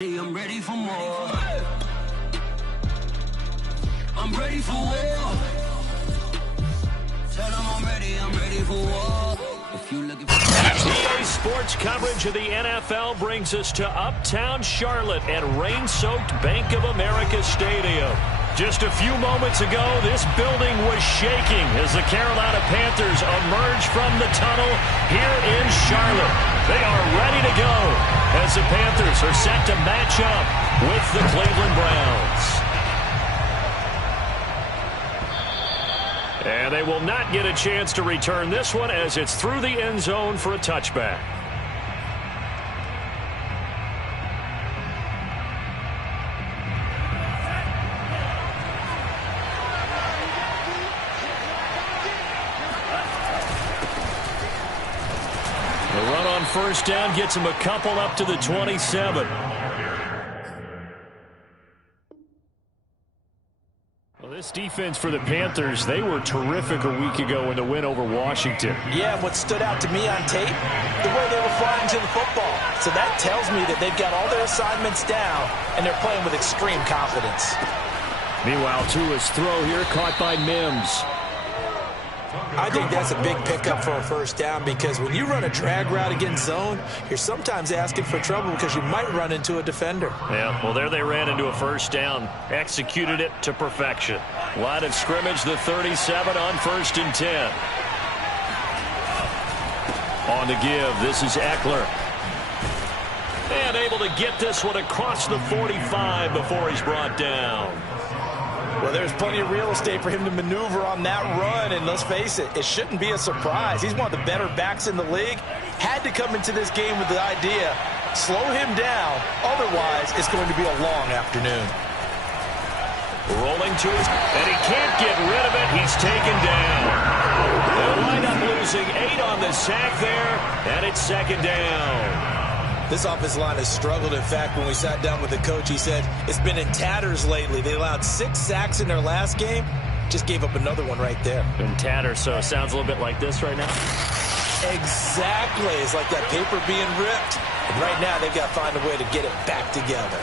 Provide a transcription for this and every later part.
I'm ready for more. I'm ready for war. Tell them I'm ready for war. If you looking for EA Sports coverage of the NFL brings us to Uptown Charlotte at rain-soaked Bank of America Stadium. Just a few moments ago, this building was shaking as the Carolina Panthers emerge from the tunnel here in Charlotte. They are ready to go as the Panthers are set to match up with the Cleveland Browns. And they will not get a chance to return this one as it's through the end zone for a touchback. The run on first down gets him a couple up to the 27. Well, this defense for the Panthers, they were terrific a week ago in the win over Washington. Yeah, and what stood out to me on tape, the way they were flying to the football. So that tells me that they've got all their assignments down, and they're playing with extreme confidence. Meanwhile, Tua's throw here caught by Mims. I think that's a big pickup for a first down because when you run a drag route against zone, you're sometimes asking for trouble because you might run into a defender. Yeah, well, there they ran into a first down. Executed it to perfection. Line of scrimmage, the 37 on 1st and 10. On the give, this is Eckler. And able to get this one across the 45 before he's brought down. Well, there's plenty of real estate for him to maneuver on that run, and let's face it, it shouldn't be a surprise. He's one of the better backs in the league. Had to come into this game with the idea, slow him down, otherwise it's going to be a long afternoon. Rolling to his, and he can't get rid of it. He's taken down. They'll wind up losing 8 on the sack there, and it's 2nd down. This offensive line has struggled. In fact, when we sat down with the coach, he said it's been in tatters lately. They allowed 6 sacks in their last game. Just gave up another one right there. In tatters, so it sounds a little bit like this right now. Exactly. It's like that paper being ripped. And right now, they've got to find a way to get it back together.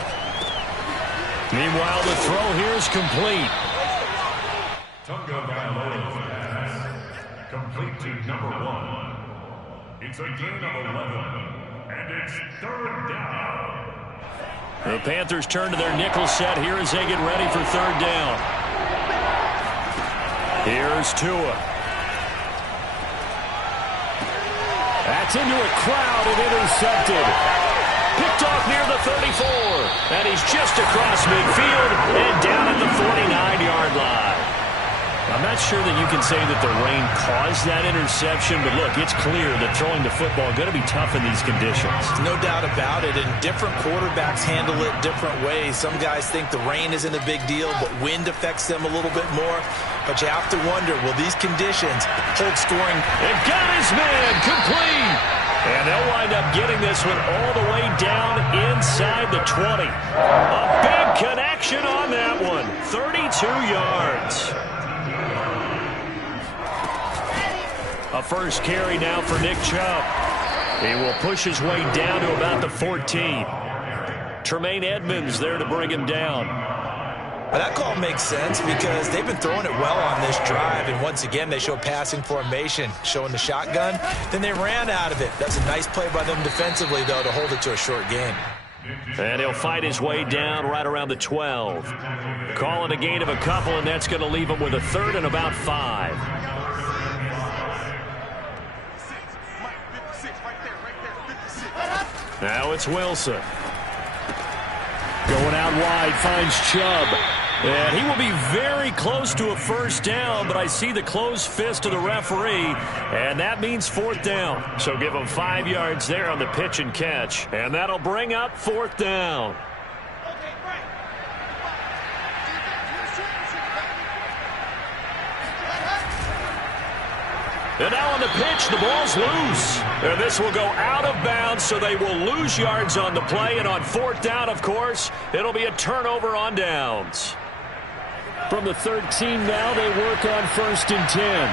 Meanwhile, the throw here is complete. Tunga Vailoa's pass. Complete to number 1. It's a gain of 11. And it's 3rd down. The Panthers turn to their nickel set here as they get ready for 3rd down. Here's Tua. That's into a crowd and intercepted. Picked off near the 34. And he's just across midfield and down at the 49-yard line. I'm not sure that you can say that the rain caused that interception, but look, it's clear that throwing the football is going to be tough in these conditions. No doubt about it, and different quarterbacks handle it different ways. Some guys think the rain isn't a big deal, but wind affects them a little bit more. But you have to wonder, will these conditions hold scoring? And got his man complete. And they'll wind up getting this one all the way down inside the 20. A big connection on that one, 32 yards. A first carry now for Nick Chubb. He will push his way down to about the 14. Tremaine Edmonds there to bring him down. Well, that call makes sense because they've been throwing it well on this drive, and once again they show passing formation, showing the shotgun. Then they ran out of it. That's a nice play by them defensively, though, to hold it to a short game. And he'll fight his way down right around the 12. Calling a gain of a couple, and that's going to leave him with a 3rd and about 5. Now it's Wilson. Going out wide, finds Chubb. And he will be very close to a first down, but I see the closed fist of the referee, and that means 4th down. So give him 5 yards there on the pitch and catch, and that'll bring up 4th down. And now on the pitch, the ball's loose. And this will go out of bounds, so they will lose yards on the play. And on 4th down, of course, it'll be a turnover on downs. From the 13 now, they work on 1st and 10.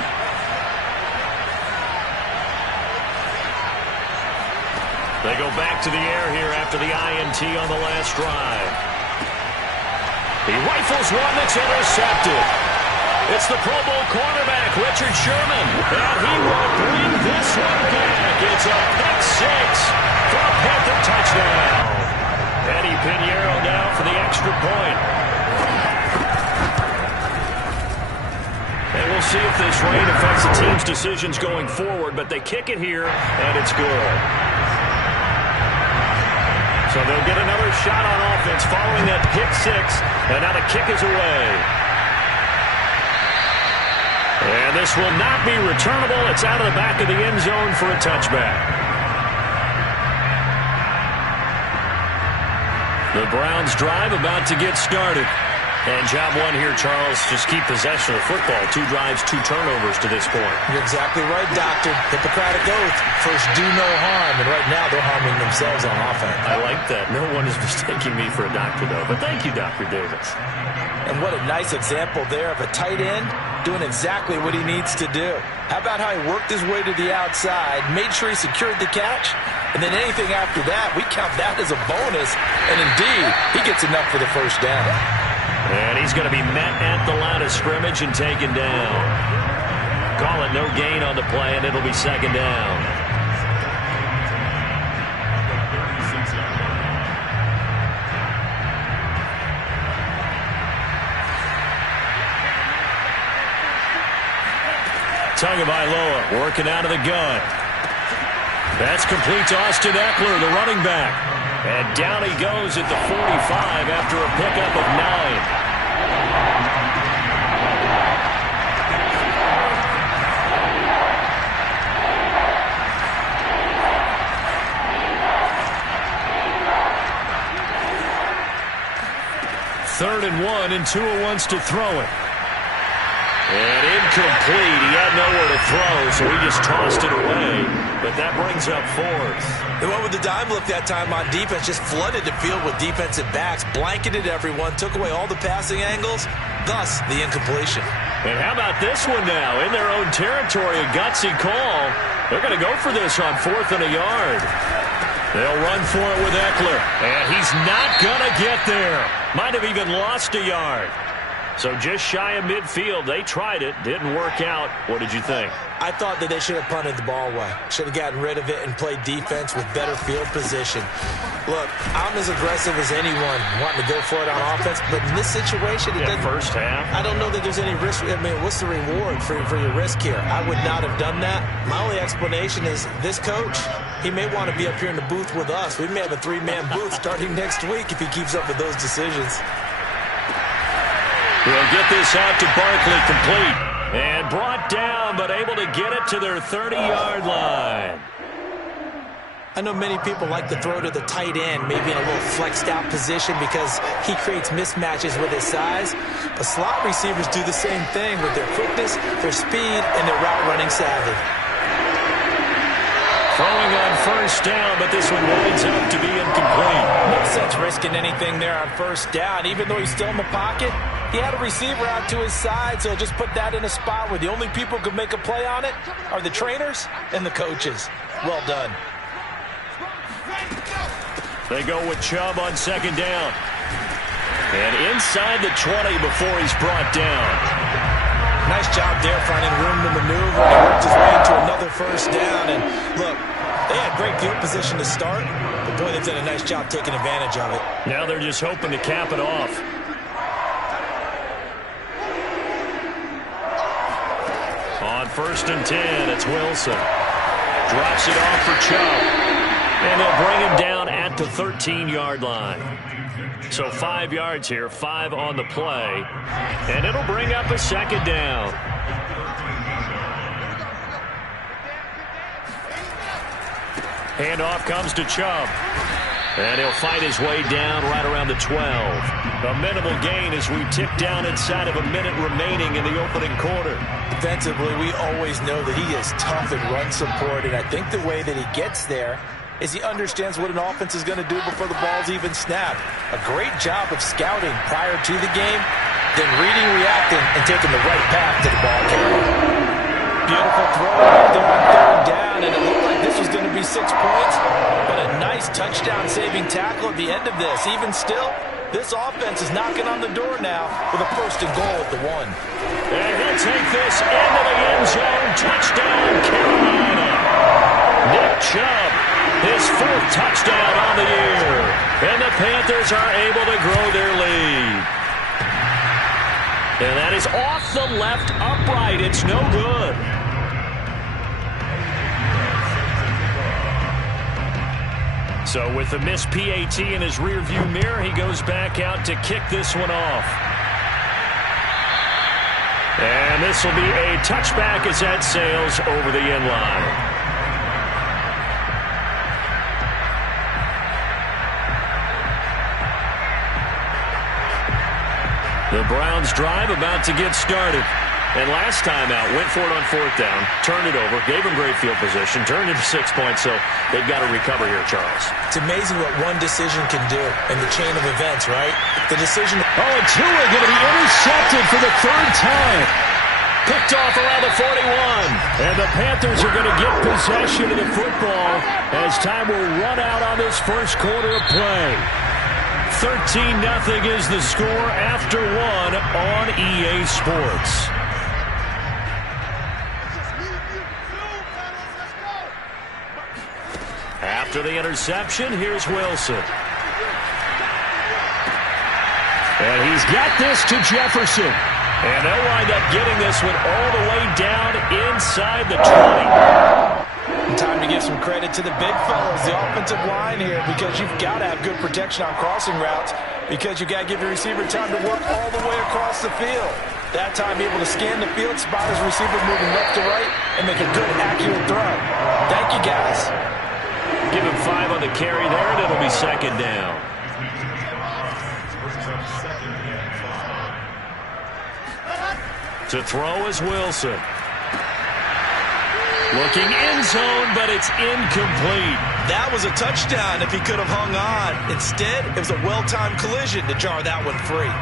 They go back to the air here after the INT on the last drive. He rifles one that's intercepted. It's the Pro Bowl cornerback, Richard Sherman, and he will bring this one back. It's a pick six for a Panther touchdown. Eddie Pinheiro now for the extra point. And we'll see if this rain affects the team's decisions going forward, but they kick it here, and it's good. So they'll get another shot on offense following that pick six, and now the kick is away. And this will not be returnable. It's out of the back of the end zone for a touchback. The Browns drive about to get started. And job one here, Charles, just keep possession of the football. 2 drives, 2 turnovers to this point. You're exactly right, Doctor. Hippocratic oath. First, do no harm. And right now, they're harming themselves on offense. I like that. No one is mistaking me for a doctor, though. But thank you, Dr. Davis. And what a nice example there of a tight end doing exactly what he needs to do. How about how he worked his way to the outside, made sure he secured the catch, and then anything after that, we count that as a bonus. And indeed, he gets enough for the first down. And he's going to be met at the line of scrimmage and taken down. Call it no gain on the play, and it'll be second down. Tagovailoa working out of the gun. That's complete to Austin Eckler, the running back. And down he goes at the 45 after a pickup of 9. Third and 1, and Tua wants to throw it. And incomplete. He had nowhere to throw, so he just tossed it away. But that brings up 4th. They went with the dime look that time on defense, just flooded the field with defensive backs, blanketed everyone, took away all the passing angles, thus the incompletion. And how about this one now? In their own territory, a gutsy call. They're going to go for this on 4th and a yard. They'll run for it with Eckler. And he's not going to get there. Might have even lost a yard. So just shy of midfield. They tried it. Didn't work out. What did you think? I thought that they should have punted the ball away. Should have gotten rid of it and played defense with better field position. Look, I'm as aggressive as anyone wanting to go for it on offense, but in this situation, it doesn't. First half. I don't know that there's any risk. I mean, what's the reward for your risk here? I would not have done that. My only explanation is this coach, he may want to be up here in the booth with us. We may have a 3-man booth starting next week if he keeps up with those decisions. We'll get this out to Barkley, complete. And brought down, but able to get it to their 30-yard line. I know many people like to throw to the tight end, maybe in a little flexed out position because he creates mismatches with his size. But slot receivers do the same thing with their quickness, their speed, and their route running savvy. Throwing on first down, but this one winds up to be incomplete. No sense risking anything there on first down. Even though he's still in the pocket, he had a receiver out to his side, so just put that in a spot where the only people who can make a play on it are the trainers and the coaches. Well done. They go with Chubb on second down. And inside the 20 before he's brought down. Nice job there finding room to maneuver. He worked his way into another first down. And look, they had great field position to start, but boy, they've done a nice job taking advantage of it. Now they're just hoping to cap it off. On first and 10, it's Wilson. Drops it off for Chubb. And they'll bring him down at the 13-yard line. So 5 yards here, 5 on the play. And it'll bring up a second down. Handoff comes to Chubb. And he'll fight his way down right around the 12. A minimal gain as we tick down inside of a minute remaining in the opening quarter. Defensively, we always know that he is tough in run support, and I think the way that he gets there is he understands what an offense is going to do before the ball's even snapped. A great job of scouting prior to the game, then reading, reacting, and taking the right path to the ball carrier. Beautiful throw right there on third down, and it looked like this was going to be 6 points, but a nice touchdown-saving tackle at the end of this. Even still, this offense is knocking on the door now with a 1st and goal at the 1. And he'll take this into the end zone. Touchdown, Carolina. Nick Chubb, his 4th touchdown on the year. And the Panthers are able to grow their lead. And that is off the left upright. It's no good. So with the missed PAT in his rearview mirror, he goes back out to kick this one off. And this will be a touchback as that sails over the end line. The Browns drive about to get started. And last time out, went for it on 4th down, turned it over, gave him great field position, turned it to 6 points, so they've got to recover here, Charles. It's amazing what one decision can do in the chain of events, right? The decision... Oh, and Tua going to be intercepted for the 3rd time. Picked off around the 41. And the Panthers are going to get possession of the football as time will run out on this 1st quarter of play. 13-0 is the score after 1 on EA Sports. After the interception, here's Wilson. And he's got this to Jefferson. And they'll wind up getting this one all the way down inside the 20. Time to give some credit to the big fellas, the offensive line here, because you've got to have good protection on crossing routes, because you've got to give your receiver time to work all the way across the field. That time, be able to scan the field, spot his receiver moving left to right, and make a good, accurate throw. Thank you, guys. Give him 5 on the carry there, and it'll be 2nd down. To throw is Wilson. Looking end zone, but it's incomplete. That was a touchdown if he could have hung on. Instead, it was a well-timed collision to jar that one free.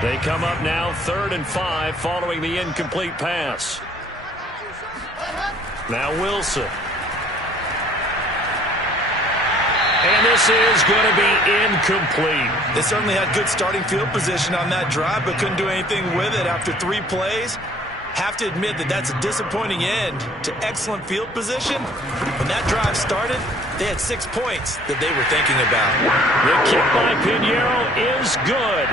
They come up now 3rd and 5 following the incomplete pass. Now Wilson. And this is going to be incomplete. They certainly had good starting field position on that drive, but couldn't do anything with it after 3 plays. Have to admit that that's a disappointing end to excellent field position. When that drive started, they had 6 points that they were thinking about. The kick by Pinheiro is good.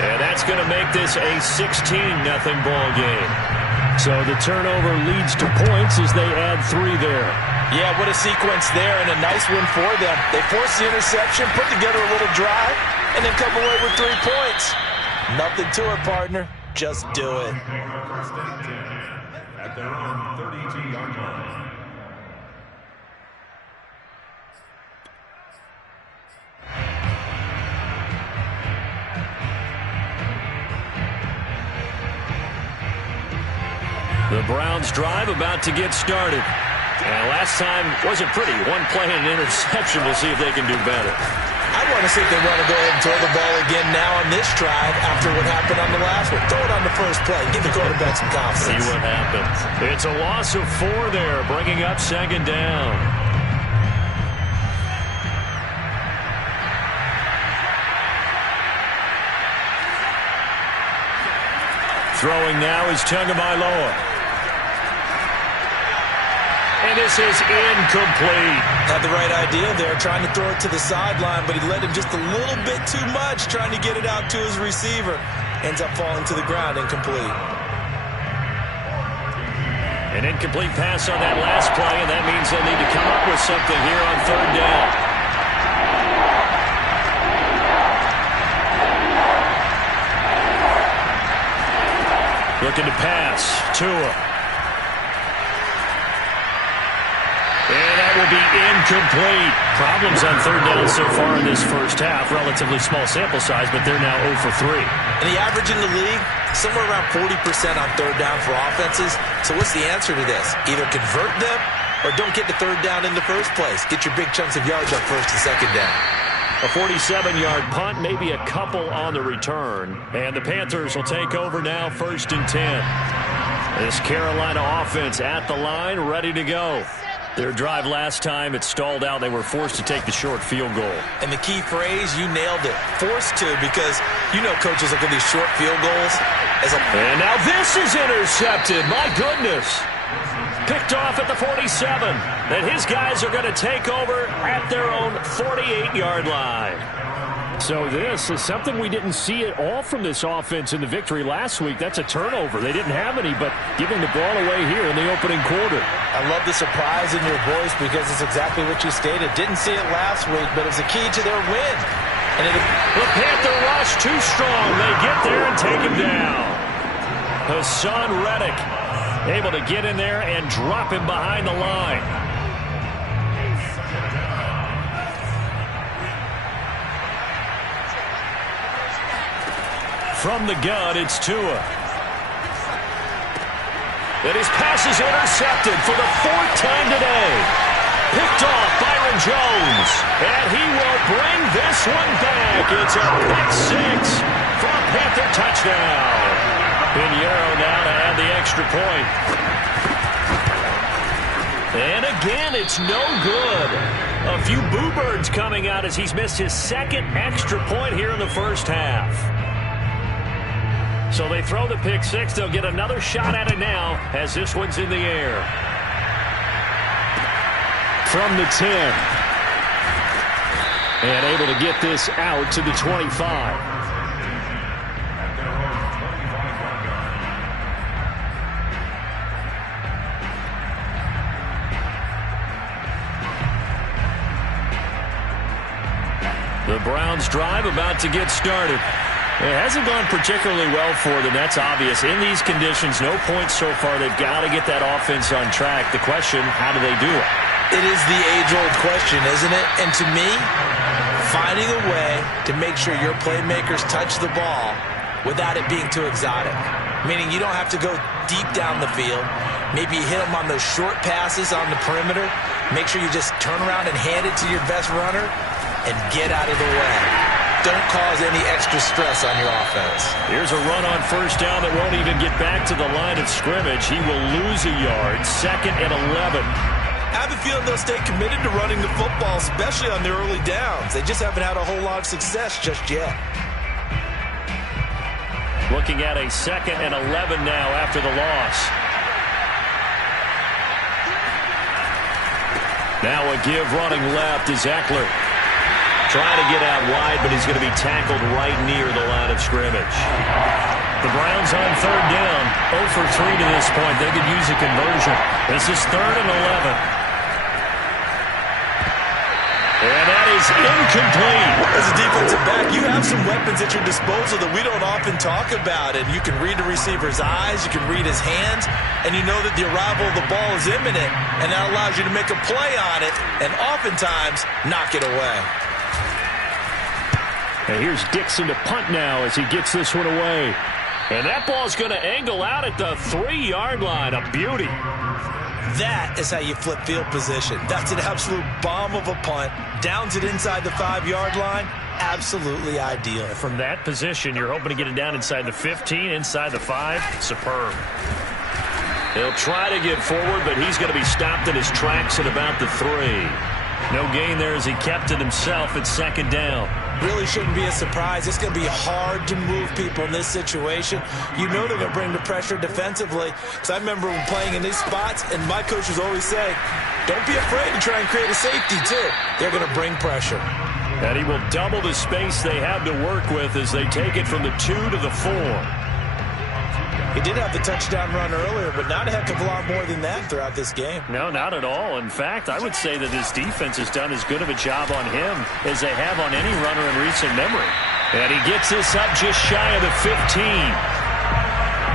And that's going to make this a 16-0 ball game. So the turnover leads to points as they add 3 there. Yeah, what a sequence there, and a nice win for them. They forced the interception, put together a little drive, and then come away with 3 points. Nothing to it, partner. Just do it. At their own 32-yard line. The Browns drive about to get started. And last time wasn't pretty. 1 play and an interception. We'll see if they can do better. I want to see if they want to go ahead and throw the ball again now on this drive after what happened on the last one. Throw it on the first play. Give the quarterback some confidence. See what happens. It's a loss of 4 there, bringing up 2nd down. Throwing now is Tagovailoa. And this is incomplete. Had the right idea there, trying to throw it to the sideline, but he led him just a little bit too much, trying to get it out to his receiver. Ends up falling to the ground, incomplete. An incomplete pass on that last play, and that means they'll need to come up with something here on 3rd down. Looking to pass. Tua. And that will be incomplete. Problems on 3rd down so far in this first half. Relatively small sample size, but they're now 0 for 3. And the average in the league, somewhere around 40% on 3rd down for offenses. So what's the answer to this? Either convert them or don't get the 3rd down in the first place. Get your big chunks of yards on 1st and 2nd down. A 47-yard punt, maybe a couple on the return. And the Panthers will take over now 1st and 10. This Carolina offense at the line, ready to go. Their drive last time, it stalled out. They were forced to take the short field goal. And the key phrase, you nailed it. Forced to, because you know coaches look at these short field goals as a... And now this is intercepted. My goodness. Picked off at the 47. And his guys are going to take over at their own 48-yard line. So this is something we didn't see at all from this offense in the victory last week. That's a turnover. They didn't have any, but giving the ball away here in the opening quarter. I love the surprise in your voice because it's exactly what you stated. Didn't see it last week, but it's a key to their win. And the Panther rush too strong. They get there and take him down. Hassan Reddick able to get in there and drop him behind the line. From the gun, it's Tua. And his pass is intercepted for the 4th time today. Picked off Byron Jones. And he will bring this one back. It's a pick 6 for a Panther touchdown. Pinheiro now to add the extra point. And again, it's no good. A few boo birds coming out as he's missed his 2nd extra point here in the first half. So they throw the pick 6. They'll get another shot at it now as this one's in the air. From the 10. And able to get this out to the 25. The Browns drive about to get started. It hasn't gone particularly well for them. That's obvious. In these conditions, no points so far. They've got to get that offense on track. The question, how do they do it? It is the age-old question, isn't it? And to me, finding a way to make sure your playmakers touch the ball without it being too exotic. Meaning you don't have to go deep down the field. Maybe you hit them on those short passes on the perimeter. Make sure you just turn around and hand it to your best runner and get out of the way. Don't cause any extra stress on your offense. Here's a run on first down that won't even get back to the line of scrimmage. He will lose a yard. 2nd and 11. I have a feeling they'll stay committed to running the football, especially on their early downs. They just haven't had a whole lot of success just yet. Looking at a 2nd and 11 now after the loss. Now a give running left is Eckler. Trying to get out wide, but he's going to be tackled right near the line of scrimmage. The Browns on 3rd down. 0 for 3 to this point. They could use a conversion. This is 3rd and 11. And that is incomplete. As a defensive back, you have some weapons at your disposal that we don't often talk about. And you can read the receiver's eyes, you can read his hands, and you know that the arrival of the ball is imminent, and that allows you to make a play on it and oftentimes knock it away. And here's Dixon to punt now as he gets this one away. And that ball's going to angle out at the 3-yard line. A beauty. That is how you flip field position. That's an absolute bomb of a punt. Downs it inside the 5-yard line. Absolutely ideal. From that position, you're hoping to get it down inside the 15, inside the 5. Superb. He'll try to get forward, but he's going to be stopped in his tracks at about the 3. No gain there as he kept it himself at 2nd down. Really shouldn't be a surprise. It's going to be hard to move people in this situation. You know they're going to bring the pressure defensively. Because I remember playing in these spots, and my coaches always say, don't be afraid to try and create a safety, too. They're going to bring pressure. And he will double the space they have to work with as they take it from the 2 to the 4. He did have the touchdown run earlier, but not a heck of a lot more than that throughout this game. No, not at all. In fact, I would say that this defense has done as good of a job on him as they have on any runner in recent memory. And he gets this up just shy of the 15.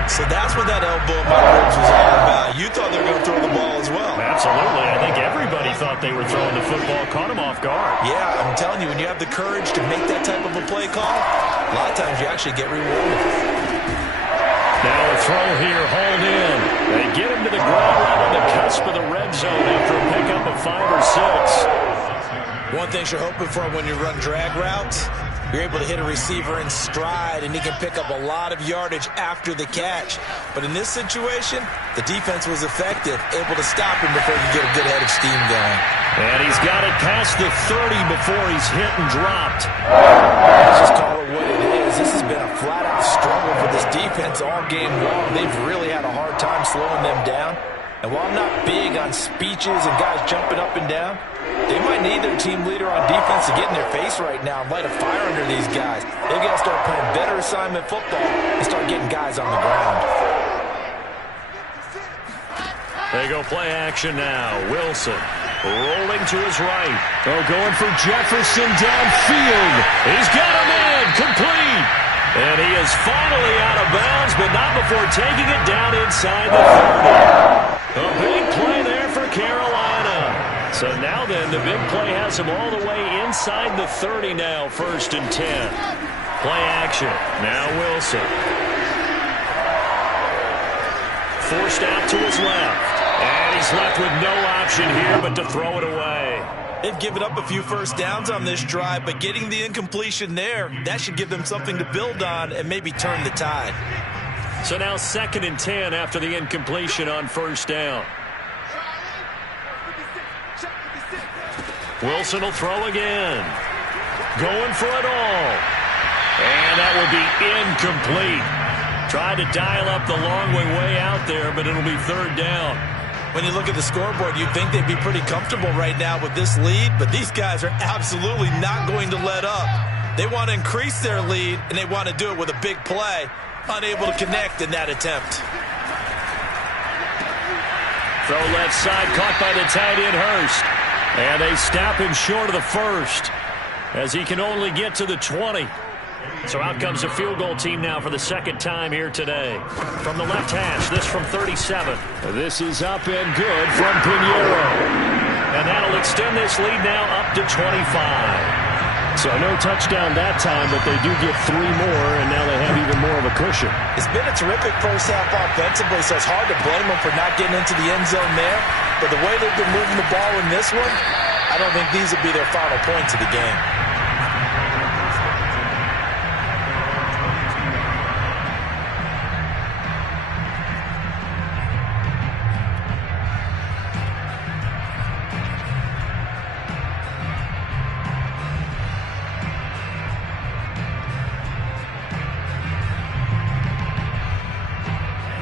So that's what that elbow in my ribs was all about. You thought they were going to throw the ball as well. Absolutely. I think everybody thought they were throwing the football, caught him off guard. Yeah, I'm telling you, when you have the courage to make that type of a play call, a lot of times you actually get rewarded. Now a throw here, hauled in. They get him to the ground right on the cusp of the red zone after a pickup of 5 or 6. One thing you're hoping for when you run drag routes, You're able to hit a receiver in stride, and he can pick up a lot of yardage after the catch. But in this situation, the defense was effective, able to stop him before he could get a good head of steam going. And he's got it past the 30 before he's hit and dropped. Let's just call it what it is. This has been a flat-out struggle for this defense all game long. They've really had a hard time slowing them down. And while I'm not big on speeches and guys jumping up and down, they might need their team leader on defense to get in their face right now and light a fire under these guys. They've got to start playing better assignment football and start getting guys on the ground. They go play action now. Wilson rolling to his right. Oh, going for Jefferson downfield. He's got him in. Complete. And he is finally out of bounds, but not before taking it down inside the 30. A big play there for Carolina. So now then, the big play has him all the way inside the 30 now, 1st and 10. Play action. Now Wilson. Forced out to his left. And he's left with no option here but to throw it away. They've given up a few first downs on this drive, but getting the incompletion there, that should give them something to build on and maybe turn the tide. So now 2nd and 10 after the incompletion on 1st down. Wilson will throw again. Going for it all. And that will be incomplete. Tried to dial up the long way out there, but it'll be 3rd down. When you look at the scoreboard, you'd think they'd be pretty comfortable right now with this lead, but these guys are absolutely not going to let up. They want to increase their lead, and they want to do it with a big play. Unable to connect in that attempt. Throw left side, caught by the tight end Hurst. And they stop him short of the 1st, as he can only get to the 20. So out comes a field goal team now for the 2nd time here today. From the left hash, this from 37. This is up and good from Pinheiro. And that'll extend this lead now up to 25. So no touchdown that time, but they do get 3 more, and now they have even more of a cushion. It's been a terrific first half offensively, so it's hard to blame them for not getting into the end zone there. But the way they've been moving the ball in this one, I don't think these will be their final points of the game.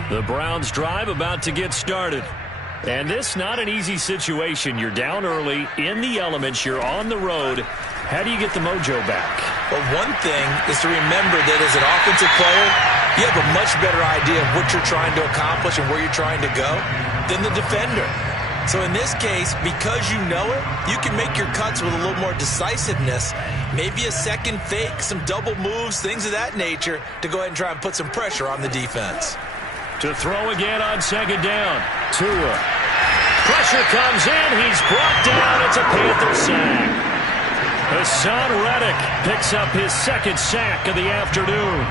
The Browns drive about to get started. And this not an easy situation. You're down early, in the elements, you're on the road. How do you get the mojo back? Well, one thing is to remember that as an offensive player, you have a much better idea of what you're trying to accomplish and where you're trying to go than the defender. So in this case, because you know it, you can make your cuts with a little more decisiveness. Maybe a second fake, some double moves, things of that nature to go ahead and try and put some pressure on the defense. To throw again on 2nd down. Tua. Pressure comes in. He's brought down. It's a Panther sack. Hassan Reddick picks up his 2nd sack of the afternoon.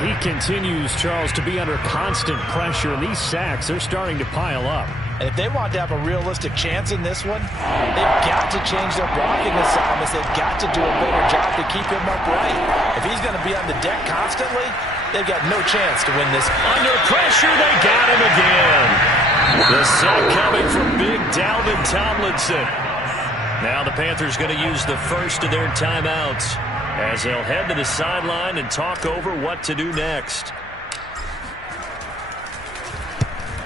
He continues, Charles, to be under constant pressure, and these sacks, they're starting to pile up. And if they want to have a realistic chance in this one, they've got to change their blocking assignments. They've got to do a better job to keep him upright. If he's going to be on the deck constantly, they've got no chance to win this. Under pressure, they got him again. The sack coming from big Dalvin Tomlinson. Now the Panthers going to use the first of their timeouts as they'll head to the sideline and talk over what to do next.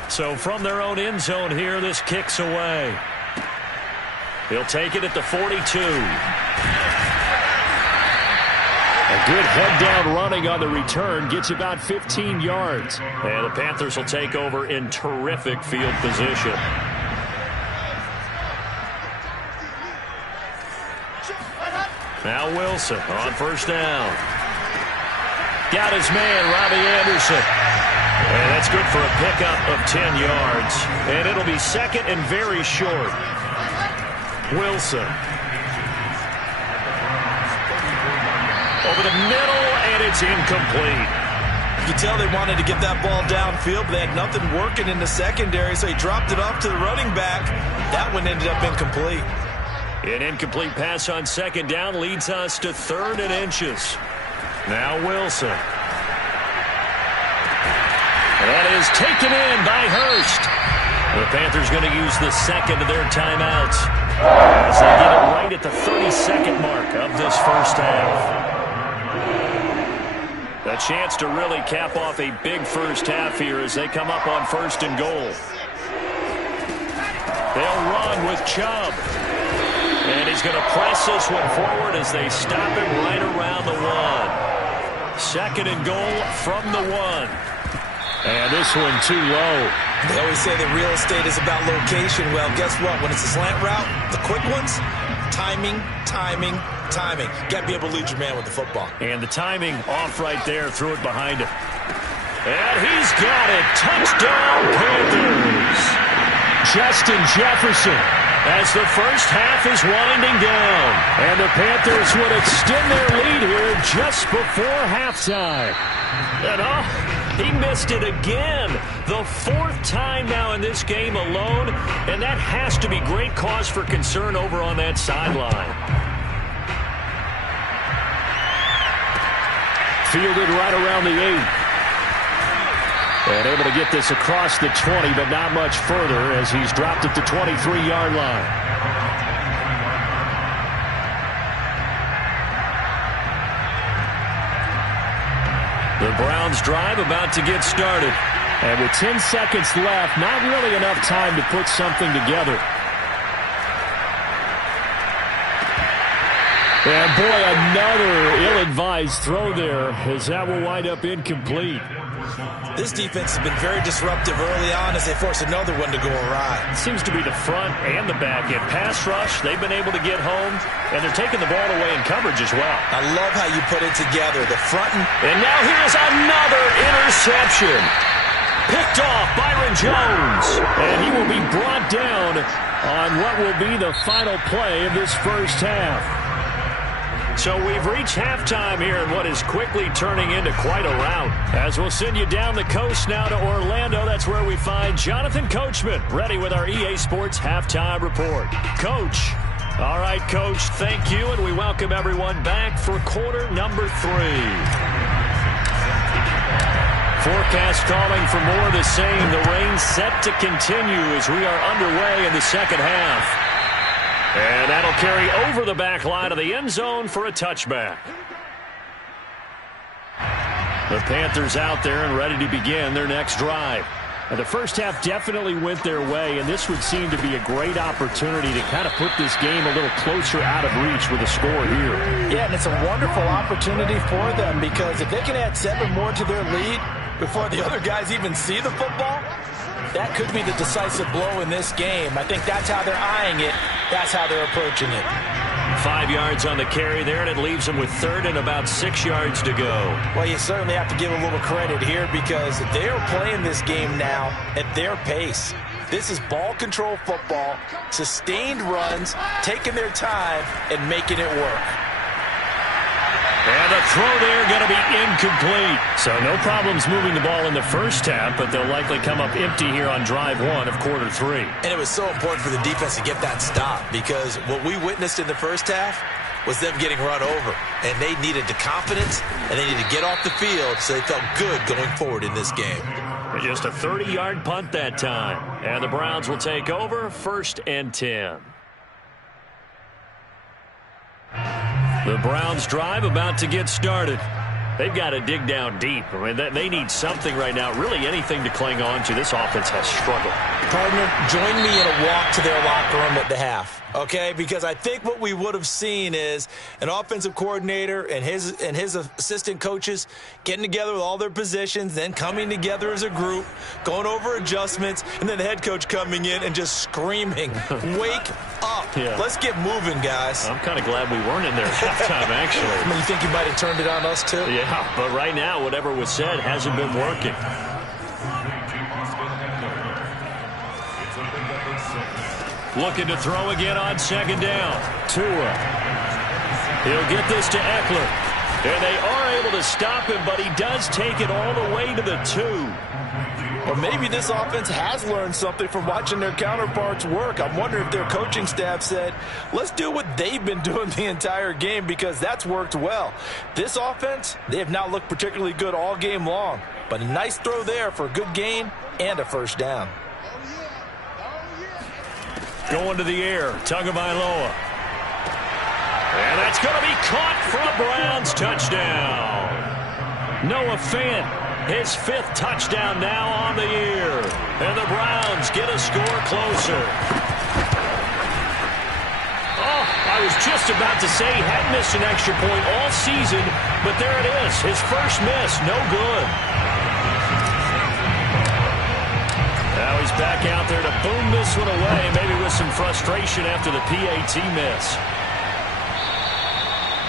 So from their own end zone here, this kicks away. He'll take it at the 42. A good head-down running on the return gets you about 15 yards. And the Panthers will take over in terrific field position. Now Wilson on 1st down. Got his man, Robbie Anderson. And that's good for a pickup of 10 yards. And it'll be 2nd and very short. Wilson. Over the middle, and it's incomplete. You can tell they wanted to get that ball downfield, but they had nothing working in the secondary, so he dropped it off to the running back. That one ended up incomplete. An incomplete pass on second down leads us to 3rd and inches. Now Wilson. That is taken in by Hurst. The Panthers going to use the second of their timeouts as they get it right at the 32nd mark of this first half. A chance to really cap off a big first half here as they come up on 1st and goal. They'll run with Chubb. And he's going to press this one forward as they stop him right around the 1. 2nd and goal from the 1. And this one too low. They always say that real estate is about location. Well, guess what? When it's a slant route, the quick ones, timing. Got to be able to lead your man with the football. And the timing off right there. Threw it behind him. And he's got it. Touchdown, Panthers. Justin Jefferson as the first half is winding down. And the Panthers would extend their lead here just before halftime. And he missed it again. The 4th time now in this game alone. And that has to be great cause for concern over on that sideline. Fielded right around the 8. And able to get this across the 20, but not much further as he's dropped at the 23-yard line. The Browns drive about to get started. And with 10 seconds left, not really enough time to put something together. And boy, another ill-advised throw there as that will wind up incomplete. This defense has been very disruptive early on as they force another one to go awry. It seems to be the front and the back end. Pass rush, they've been able to get home, and they're taking the ball away in coverage as well. I love how you put it together. The front and now here's another interception. Picked off Byron Jones. And he will be brought down on what will be the final play of this first half. So we've reached halftime here in what is quickly turning into quite a rout. As we'll send you down the coast now to Orlando, that's where we find Jonathan Coachman, ready with our EA Sports Halftime Report. Coach. All right, Coach, thank you, and we welcome everyone back for quarter number 3. Forecast calling for more of the same. The rain set to continue as we are underway in the second half. And that'll carry over the back line of the end zone for a touchback. The Panthers out there and ready to begin their next drive. And the first half definitely went their way, and this would seem to be a great opportunity to kind of put this game a little closer out of reach with a score here. Yeah, and it's a wonderful opportunity for them because if they can add 7 more to their lead before the other guys even see the football, that could be the decisive blow in this game. I think that's how they're eyeing it. That's how they're approaching it. 5 yards on the carry there, and it leaves them with 3rd and about 6 yards to go. Well, you certainly have to give a little credit here because they are playing this game now at their pace. This is ball control football, sustained runs, taking their time, and making it work. And the throw there going to be incomplete. So no problems moving the ball in the first half, but they'll likely come up empty here on drive 1 of quarter 3. And it was so important for the defense to get that stop because what we witnessed in the first half was them getting run over. And they needed the confidence, and they needed to get off the field so they felt good going forward in this game. Just a 30-yard punt that time. And the Browns will take over 1st and 10. The Browns drive about to get started. They've got to dig down deep. I mean, they need something right now, really anything to cling on to. This offense has struggled. Partner, join me in a walk to their locker room at the half, okay? Because I think what we would have seen is an offensive coordinator and his assistant coaches getting together with all their positions, then coming together as a group, going over adjustments, and then the head coach coming in and just screaming, wake up. Yeah. Let's get moving, guys. I'm kind of glad we weren't in there at halftime, actually. I mean, you think you might have turned it on us, too? Yeah, but right now, whatever was said hasn't been working. Looking to throw again on 2nd down. Tua. He'll get this to Eckler. And they are able to stop him, but he does take it all the way to the 2. Or maybe this offense has learned something from watching their counterparts work. I'm wondering if their coaching staff said, let's do what they've been doing the entire game, because that's worked well. This offense, they have not looked particularly good all game long. But a nice throw there for a good gain and a first down. Going to the air, Tagovailoa. And that's going to be caught for a Browns touchdown. Noah Fant, his 5th touchdown now on the year. And the Browns get a score closer. Oh, I was just about to say he had missed an extra point all season, but there it is. His first miss, no good. Now he's back out there to boom this one away, maybe with some frustration after the PAT miss.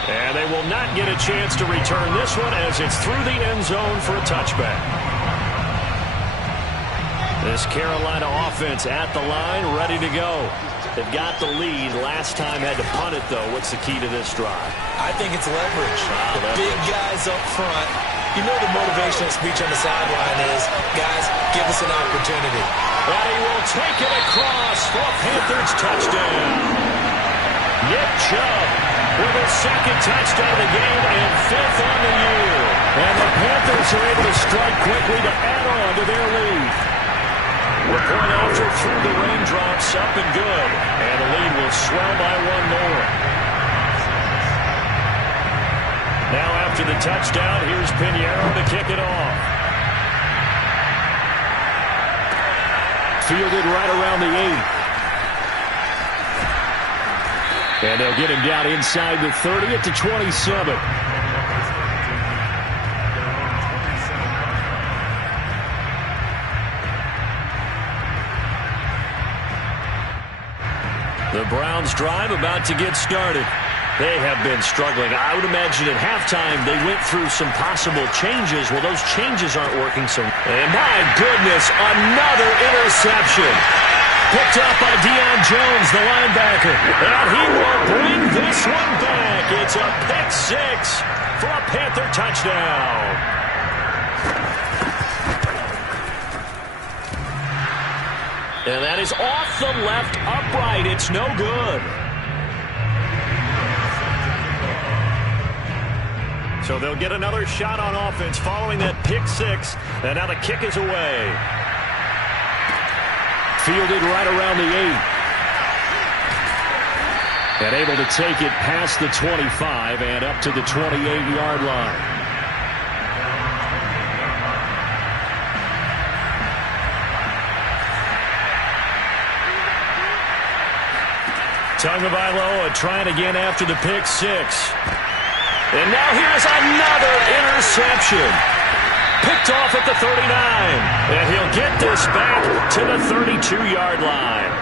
And they will not get a chance to return this one as it's through the end zone for a touchback. This Carolina offense at the line, ready to go. They've got the lead. Last time had to punt it, though. What's the key to this drive? I think it's leverage. The big guys up front. You know the motivational speech on the sideline is, guys, give us an opportunity. And he will take it across for a Panthers touchdown. Nick Chubb with his 2nd touchdown of the game and 5th on the year. And the Panthers are able to strike quickly to add on to their lead. The point after through the raindrops, up and good. And the lead will swell by 1 more. Now after the touchdown, here's Pinheiro to kick it off. Fielded right around the 8. And they'll get him down inside the 30 at the 27. The Browns drive about to get started. They have been struggling. I would imagine at halftime they went through some possible changes. Well, those changes aren't working so. And my goodness, another interception. Picked up by Deion Jones, the linebacker. And he will bring this one back. It's a pick 6 for a Panther touchdown. And that is off the left upright. It's no good. So they'll get another shot on offense following that pick 6. And now the kick is away. Fielded right around the 8. And able to take it past the 25 and up to the 28-yard line. Tagovailoa trying again after the pick 6. And now here's another interception. Picked off at the 39. And he'll get this back to the 32-yard line.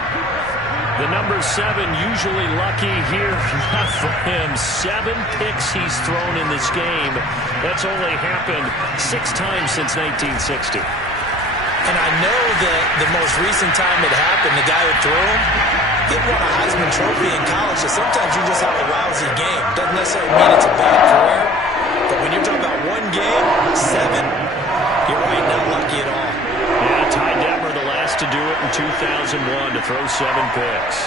The number 7 usually lucky here. Not for him. 7 picks he's thrown in this game. That's only happened 6 times since 1960. And I know that the most recent time it happened, the guy who threw him, he won a Heisman Trophy in college. So sometimes you just have a lousy game. Doesn't necessarily mean it's a bad career. But when you're talking about one game, 7, you're right, not lucky at all. Yeah, Ty Detmer, the last to do it in 2001, to throw 7 picks.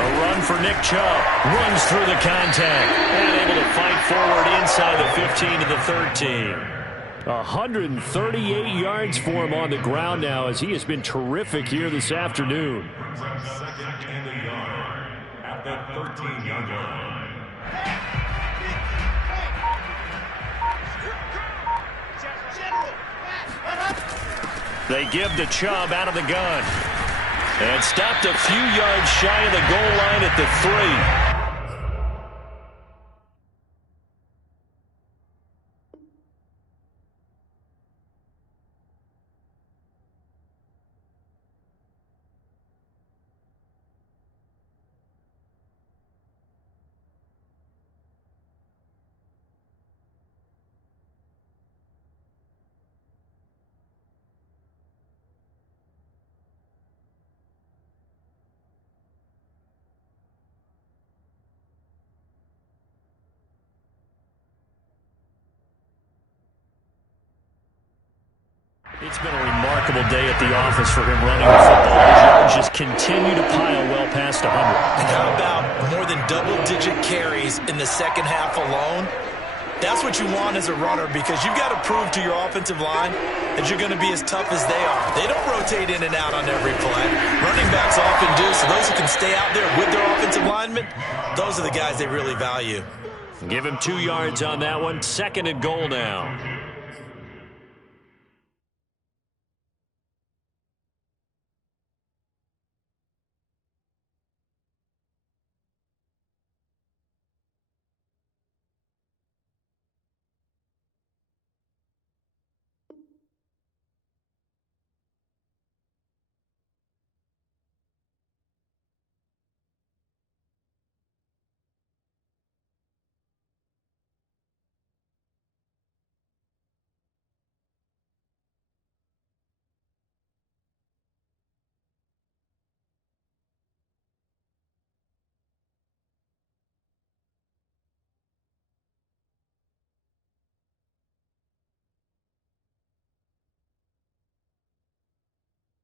A run for Nick Chubb. Runs through the contact. And able to fight forward inside the 15 to the 13. 138 yards for him on the ground now as he has been terrific here this afternoon. Second and a yard at the 13-yard line. They give to Chubb out of the gun. And stopped a few yards shy of the goal line at the 3. It's been a remarkable day at the office for him running the football. His yards just continue to pile well past 100. And how about more than double-digit carries in the second half alone? That's what you want as a runner, because you've got to prove to your offensive line that you're going to be as tough as they are. They don't rotate in and out on every play. Running backs often do, so those who can stay out there with their offensive linemen, those are the guys they really value. Give him 2 yards on that one. 2nd and goal now.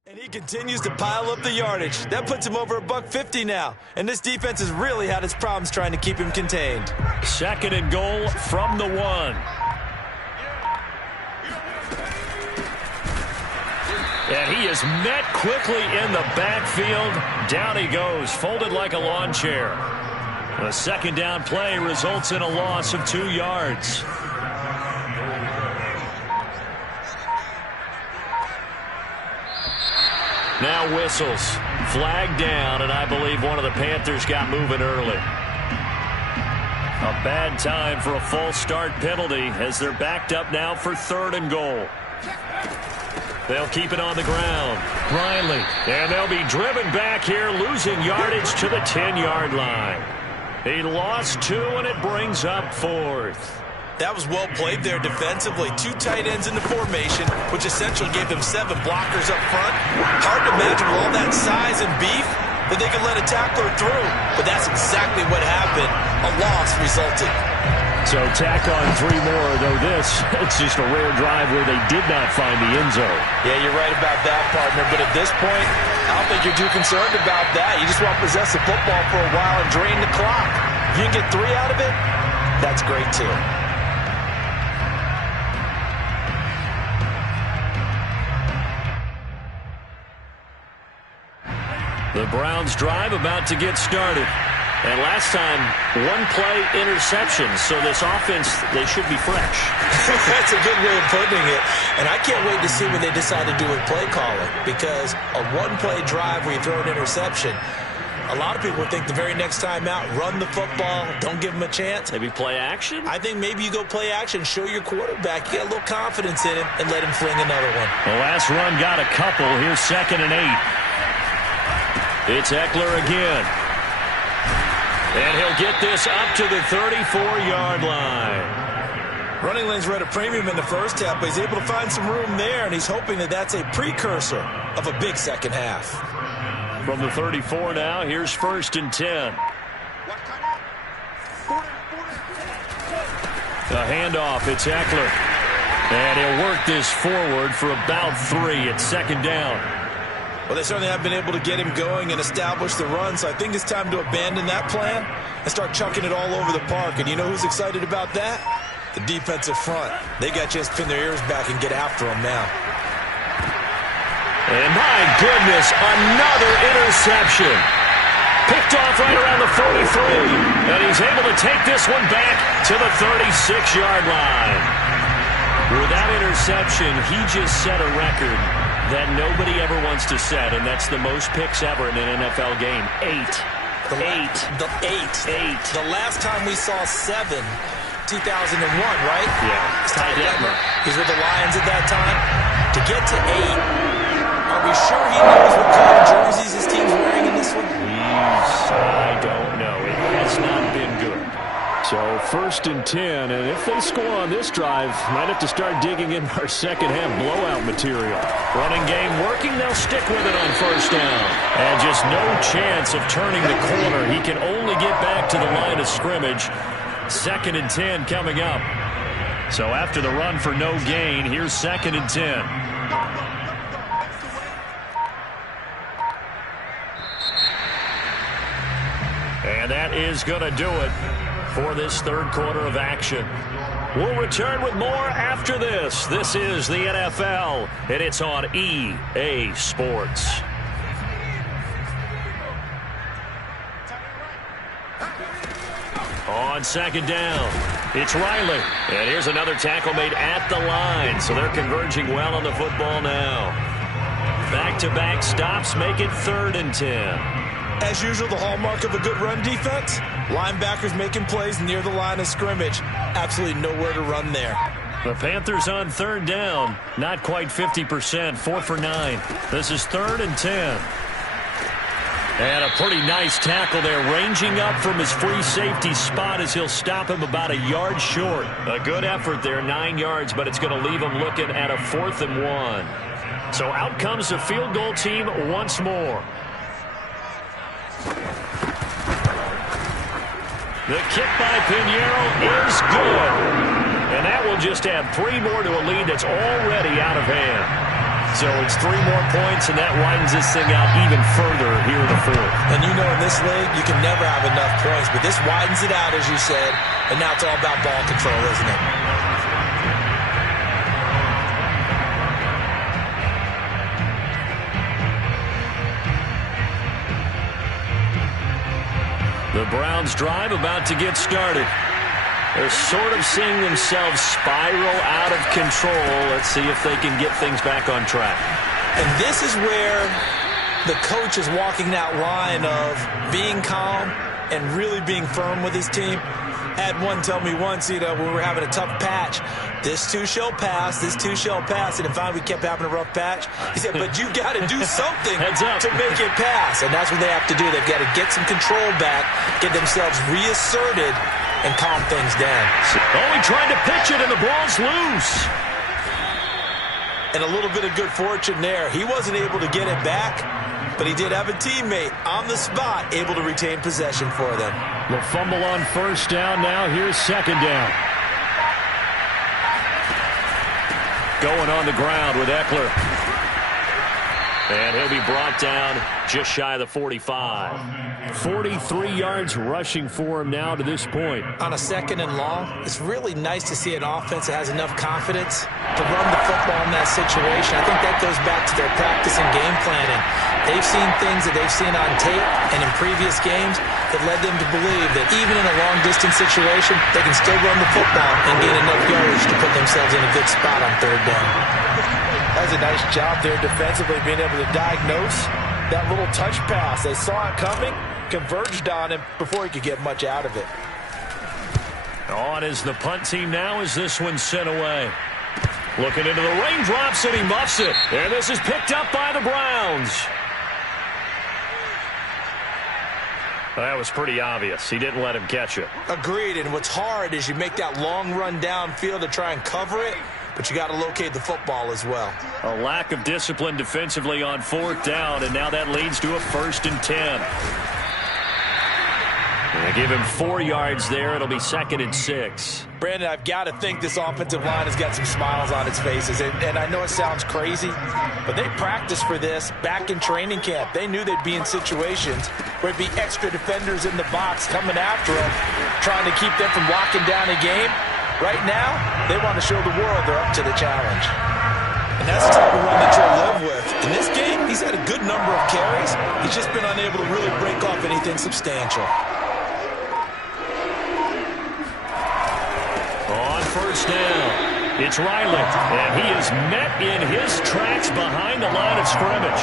And he continues to pile up the yardage. That puts him over $150 now. And this defense has really had its problems trying to keep him contained. 2nd and goal from the 1. And he is met quickly in the backfield. Down he goes, folded like a lawn chair. The 2nd down play results in a loss of 2 yards. Now whistles. Flag down, and I believe one of the Panthers got moving early. A bad time for a false start penalty as they're backed up now for 3rd and goal. They'll keep it on the ground. Riley. And they'll be driven back here, losing yardage to the 10-yard line. He lost 2, and it brings up 4th. That was well played there defensively. 2 tight ends in the formation, which essentially gave them 7 blockers up front. Hard to imagine with all that size and beef that they could let a tackler through. But that's exactly what happened. A loss resulted. So tack on 3 more, though it's just a rare drive where they did not find the end zone. Yeah, you're right about that, partner. But at this point, I don't think you're too concerned about that. You just want to possess the football for a while and drain the clock. If you can get 3 out of it, that's great too. The Browns drive about to get started. And last time, 1-play interception. So this offense, they should be fresh. That's a good way of putting it. And I can't wait to see what they decide to do with play calling. Because a 1-play drive where you throw an interception, a lot of people think the very next time out, run the football, don't give them a chance. Maybe play action? I think maybe you go play action, show your quarterback, you get a little confidence in him, and let him fling another one. The last run got a couple. Here's 2nd and 8. It's Eckler again. And he'll get this up to the 34-yard line. Running lanes were at a premium in the first half, but he's able to find some room there, and he's hoping that that's a precursor of a big second half. From the 34 now, here's 1st and 10. A handoff, it's Eckler. And he'll work this forward for about 3 at 2nd down. Well, they certainly have been able to get him going and establish the run, so I think it's time to abandon that plan and start chucking it all over the park. And you know who's excited about that? The defensive front. They got a chance to pin their ears back and get after him now. And my goodness, another interception. Picked off right around the 43. And he's able to take this one back to the 36-yard line. With that interception, he just set a record that nobody ever wants to set, and that's the most picks ever in an NFL game. 8. The last time we saw 7, 2001, right? Yeah. It's Ty Detmer. He's with the Lions at that time. To get to 8, are we sure he knows what color jerseys his team's wearing in this one? I don't know. It has not been good. So 1st and 10, and if they score on this drive, might have to start digging in our second half blowout material. Running game working, they'll stick with it on 1st down. And just no chance of turning the corner. He can only get back to the line of scrimmage. 2nd and 10 coming up. So after the run for no gain, here's 2nd and 10. is going to do it for this third quarter of action. We'll return with more after this. This is the NFL, and it's on EA Sports. On second down, it's Riley. And here's another tackle made at the line. So they're converging well on the football now. Back-to-back stops make it 3rd and 10. As usual, the hallmark of a good run defense, linebackers making plays near the line of scrimmage. Absolutely nowhere to run there. The Panthers on 3rd down. Not quite 50%, 4 for 9. This is 3rd and 10. And a pretty nice tackle there, ranging up from his free safety spot as he'll stop him about a yard short. A good effort there, 9 yards, but it's going to leave him looking at a 4th and 1. So out comes the field goal team once more. The kick by Pinheiro is good. And that will just add 3 more to a lead that's already out of hand. So it's 3 more points, and that widens this thing out even further here in the 4th. And you know in this league, you can never have enough points, but this widens it out, as you said, and now it's all about ball control, isn't it? The Browns drive about to get started. They're sort of seeing themselves spiral out of control. Let's see if they can get things back on track. And this is where the coach is walking that line of being calm and really being firm with his team. Had one tell me once, when we were having a tough patch, this too shall pass, this too shall pass. And if finally we kept having a rough patch, he said, but you got to do something to make it pass. And that's what they have to do. They've got to get some control back, get themselves reasserted, and calm things down. Oh, he tried to pitch it, and the ball's loose. And a little bit of good fortune there. He wasn't able to get it back, but he did have a teammate on the spot able to retain possession for them. The fumble on 1st down. Now here's 2nd down. Going on the ground with Eckler. And he'll be brought down just shy of the 45. 43 yards rushing for him now to this point. On a 2nd and long, it's really nice to see an offense that has enough confidence to run the football in that situation. I think that goes back to their practice and game planning. They've seen things that they've seen on tape and in previous games that led them to believe that even in a long-distance situation, they can still run the football and gain enough yardage to put themselves in a good spot on 3rd down. That was a nice job there defensively, being able to diagnose that little touch pass. They saw it coming, converged on him before he could get much out of it. On is the punt team now as this one's sent away. Looking into the raindrops, and he muffs it. And this is picked up by the Browns. That was pretty obvious. He didn't let him catch it. Agreed, and what's hard is you make that long run downfield to try and cover it, but you got to locate the football as well. A lack of discipline defensively on 4th down, and now that leads to a 1st and 10. They give him 4 yards there. It'll be 2nd and 6. Brandon, I've got to think this offensive line has got some smiles on its faces. And I know it sounds crazy, but they practiced for this back in training camp. They knew they'd be in situations where it'd be extra defenders in the box coming after them, trying to keep them from locking down a game. Right now, they want to show the world they're up to the challenge. And that's the type of run that you'll live with. In this game, he's had a good number of carries. He's just been unable to really break off anything substantial. On 1st down, it's Riley, and he is met in his tracks behind the line of scrimmage.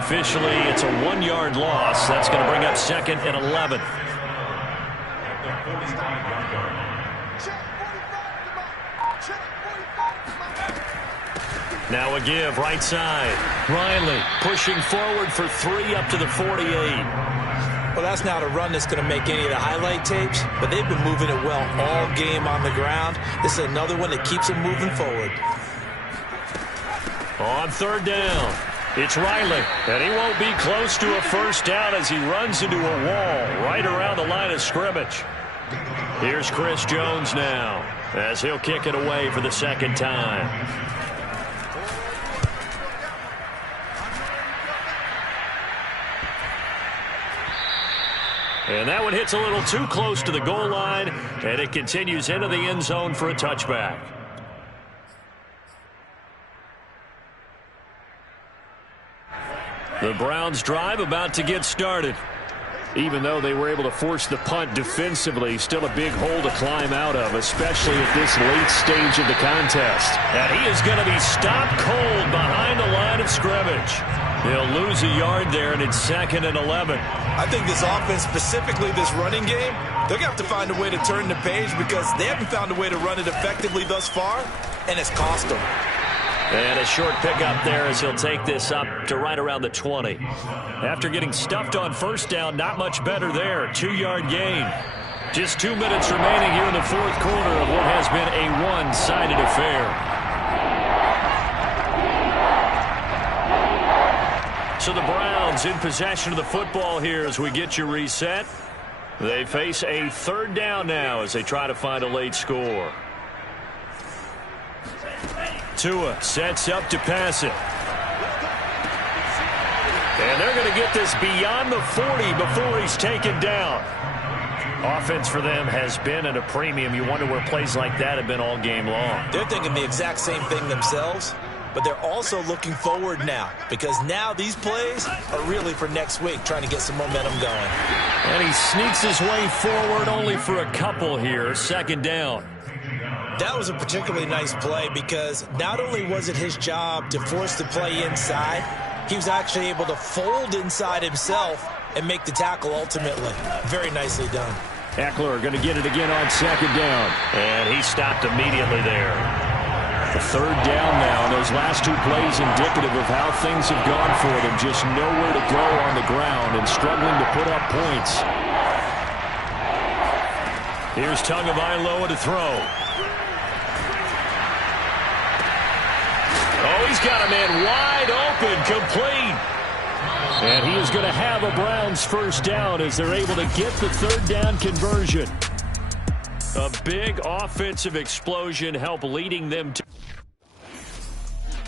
Officially, it's a 1-yard loss. That's going to bring up 2nd and 11. Now a give, right side. Riley pushing forward for 3 up to the 48. Well, that's not a run that's going to make any of the highlight tapes, but they've been moving it well all game on the ground. This is another one that keeps them moving forward. On 3rd down, it's Riley, and he won't be close to a 1st down as he runs into a wall right around the line of scrimmage. Here's Chris Jones now as he'll kick it away for the 2nd time. And that one hits a little too close to the goal line, and it continues into the end zone for a touchback. The Browns' drive about to get started. Even though they were able to force the punt defensively, still a big hole to climb out of, especially at this late stage of the contest. And he is going to be stopped cold behind the line of scrimmage. They'll lose a yard there, and it's 2nd and 11. I think this offense, specifically this running game, they're going to have to find a way to turn the page because they haven't found a way to run it effectively thus far, and it's cost them. And a short pickup there as he'll take this up to right around the 20. After getting stuffed on first down, not much better there. 2-yard gain. Just 2 minutes remaining here in the fourth quarter of what has been a one-sided affair. So the Browns in possession of the football here as we get you reset. They face a 3rd down now as they try to find a late score. Tua sets up to pass it. And they're going to get this beyond the 40 before he's taken down. Offense for them has been at a premium. You wonder where plays like that have been all game long. They're thinking the exact same thing themselves, but they're also looking forward now because now these plays are really for next week, trying to get some momentum going. And he sneaks his way forward only for a couple here. 2nd down. That was a particularly nice play because not only was it his job to force the play inside, he was actually able to fold inside himself and make the tackle ultimately. Very nicely done. Eckler going to get it again on 2nd down. And he stopped immediately there. The 3rd down now, and those last 2 plays indicative of how things have gone for them. Just nowhere to go on the ground and struggling to put up points. Here's Tagovailoa to throw. Oh, he's got a man wide open, complete. And he is going to have a Browns 1st down as they're able to get the 3rd down conversion. A big offensive explosion help leading them to...